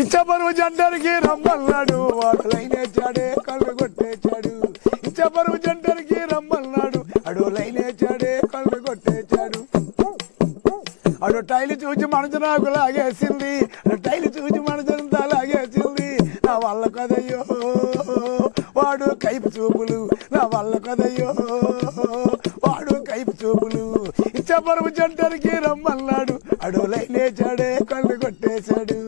ఇచ్చబరువు జంటరికి రమ్మన్నాడు వాడు లైనేచాడే కళ్ళు కొట్టేచాడు ఇచ్చబరువు జంటరికి రమ్మన్నాడు అడు లైనేచాడే కళ్ళు కొట్టేచాడు అడు టైలు చూచి మనసు నాకు లాగేసింది టైలు చూచి మనసంతా లాగేసింది నా వల్ల కదయ్యో వాడు కైపు చూపులు నా వల్ల కదయ్యో వాడు కైపు చూపులు ఇచ్చబరువు జంటరికి రమ్మన్నాడు అడు లైనేచాడే కళ్ళు కొట్టేశాడు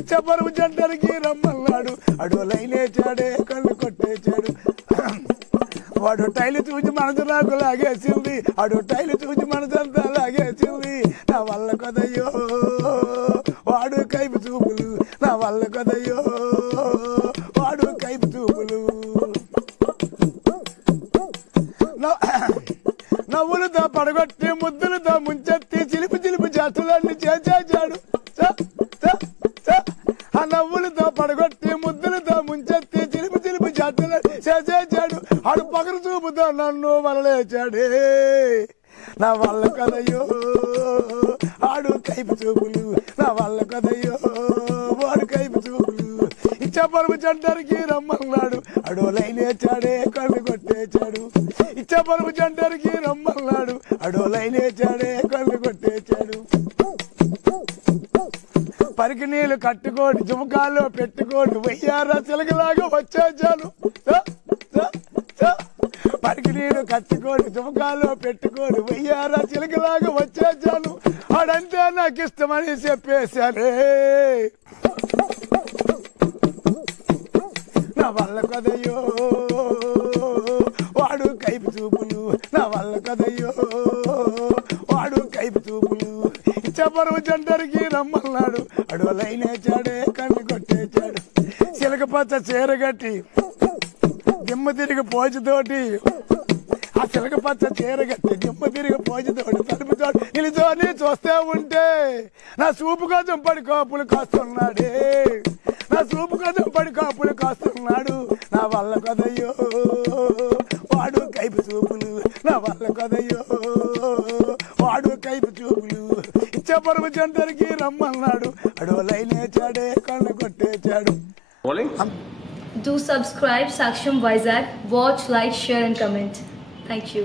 ఇచ్చబరువు జంటరికి రమ్మన్నాడు అడు లైనేచాడే కళ్ళు కొట్టేశాడు వాడు టైలు చూచి మనసు నాకు లాగేసింది అడు టైలు చూచి మనసంతా లాగేసింది నా వల్ల కదయ్యో వాడు కైపు చూపులు నా వల్ల కదయ్యో వాడు కైపు చూపులు నవ్వులతో పడగొట్టి ముద్దులతో ముంచెత్తి చిలిపి చిలిపి చేతులన్నీ చేసేచాడు ఆ నవ్వులతో పడగొట్టి ముద్దులతో ముంచెత్తి చిలిపి చిలిపి చేతులన్నీ చేసేచాడు ఆడు పగలు చూపుతో నన్ను వలలేచాడే నా వల్ల కదయ్యో ఆడు కైపు చూపులు నా వల్ల కదయ్యో వాడు కైపు చూపులు ఇచ్చబరువు జంటరికి రమ్మన్నాడు అడు లైనేచాడే కళ్ళు కొట్టేచాడు ఇచ్చబరువు జంటరికి రమ్మన్నాడు అడు లైనేచాడే కళ్ళు కొట్టేచాడు పరికి నీళ్ళు కట్టుకోడు జుమకాల్లో పెట్టుకోడు వెయ్యారా చిలకలాగా వచ్చేచాను పరికి నీళ్ళు కట్టుకోడు జుమకాల్లో పెట్టుకోడు వెయ్యారా చిలకలాగా వచ్చేచాను ఆడంతే నాకు ఇష్టమని చెప్పేశానే నా వల్ల కదయ్యో వాడు కైపు చూపులు నా వల్ల కదయ్యో వాడు కైపు చూపులు ఇచ్చబరువు జంటరికి రమ్మన్నాడు అడు లైనేచాడే కన్ను కొట్టేచాడు చిలక పచ్చ చీరగట్టి దిమ్మ తిరిగి పోజుతోటి ఆ చిలక పచ్చ చీరగట్టి దిమ్మ తిరిగి పోజుతోటి తలుపుతోటి నిలుచోని చూస్తే ఉంటే నా చూపు కోసం పడి కాపులు కాస్తున్నాడే నా చూపు కోసం పడి కాపులు కాస్తున్నాడు నా వల్ల కదయ్యో వాడు కైపు చూపులు నా వల్ల కదయ్యో వాడు కైపు చూపులు ఇచ్చబరువు జంటరికి రమ్మన్నాడు అడు లైనేచాడే కళ్ళు కొట్టేచాడు. Do subscribe Saksham Vizag. Watch, like, share and comment. Thank you.